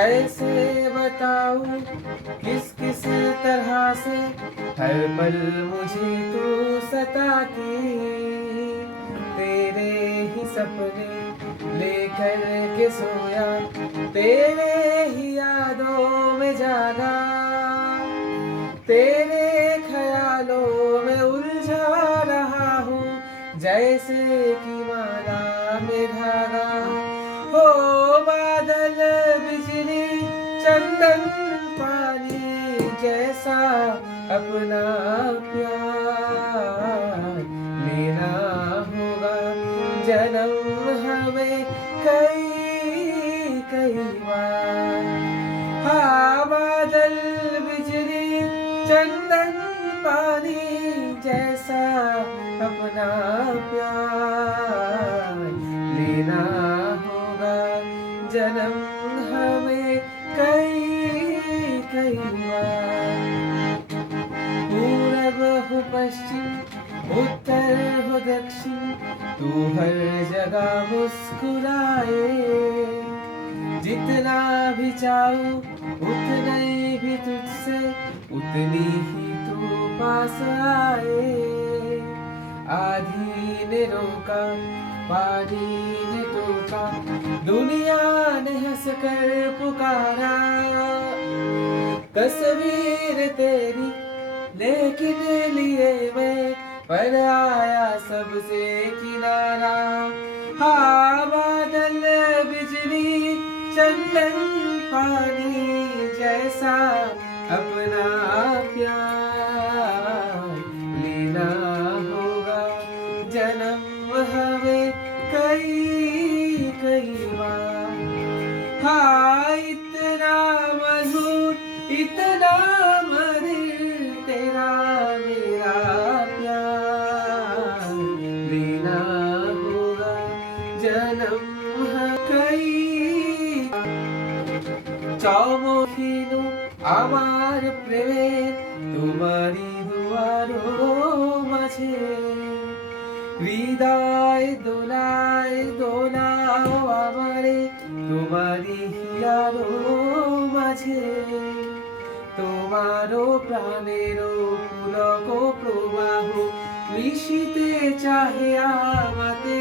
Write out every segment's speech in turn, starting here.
कैसे बताऊं किस किस तरह से हर पल मुझे तू सताती। तेरे ही सपने लेकर के सोया, तेरे ही यादों में जागा, तेरे ख्यालों में उलझा रहा हूँ जैसे कि माला में धागा। हो बादल बिजली चंदन पानी जैसा अपना प्यार लेना होगा जन्म हमें कई कई बार। हाँ बादल बिजली चंदन पानी जैसा अपना प्यार लेना होगा जन्म हमें कई कई बार। पूरब हो पश्चिम उत्तर हो दक्षिण तू हर जगह मुस्कुराए। जितना भी चाहूं उतना भी तुझसे उतनी ही तू पास आए। आधी ने रोका पानी ने टोका, दुनिया ने हंसकर पुकारा। तस्वीर तेरी लेकिन लिए मैं पर आया सबसे किनारा। हाँ बादल बिजली चंदन पानी जैसा अपना प्यार लेना होगा जन्म हमें कई कई बार। हाँ इतना मधुर इतना मधुर तेरा मेरा प्यार लेना होगा जन्म कई। চমকিনু আমার প্রেমের তোমারি দুয়ারো মাঝে। হৃদয় দোলায় দোলাও আমারে তোমারি হিয়ারো মাঝে। তোমারও প্রাণেরও পুলক প্রবাহ মিশিতে চাহে আমাতে।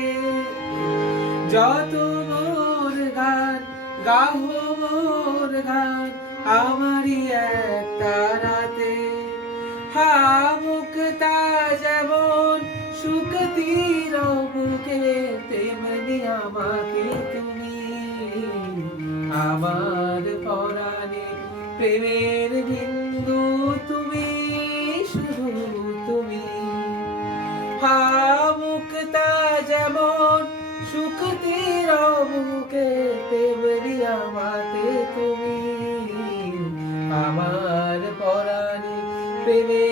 যত মোর গান গাহো মোর গান আমারই এক তারাতে। হা মুক্তা যেমন শুকতির বুকে তেমনি আমাকে তুমি আমার পরাণে প্রেমের বিন্দু তুমি শুধু তুমি। হা মুক্তা যেমন শুকতির বুকে তেমনি আমাতে তুমি আমার পরাণে প্রেমে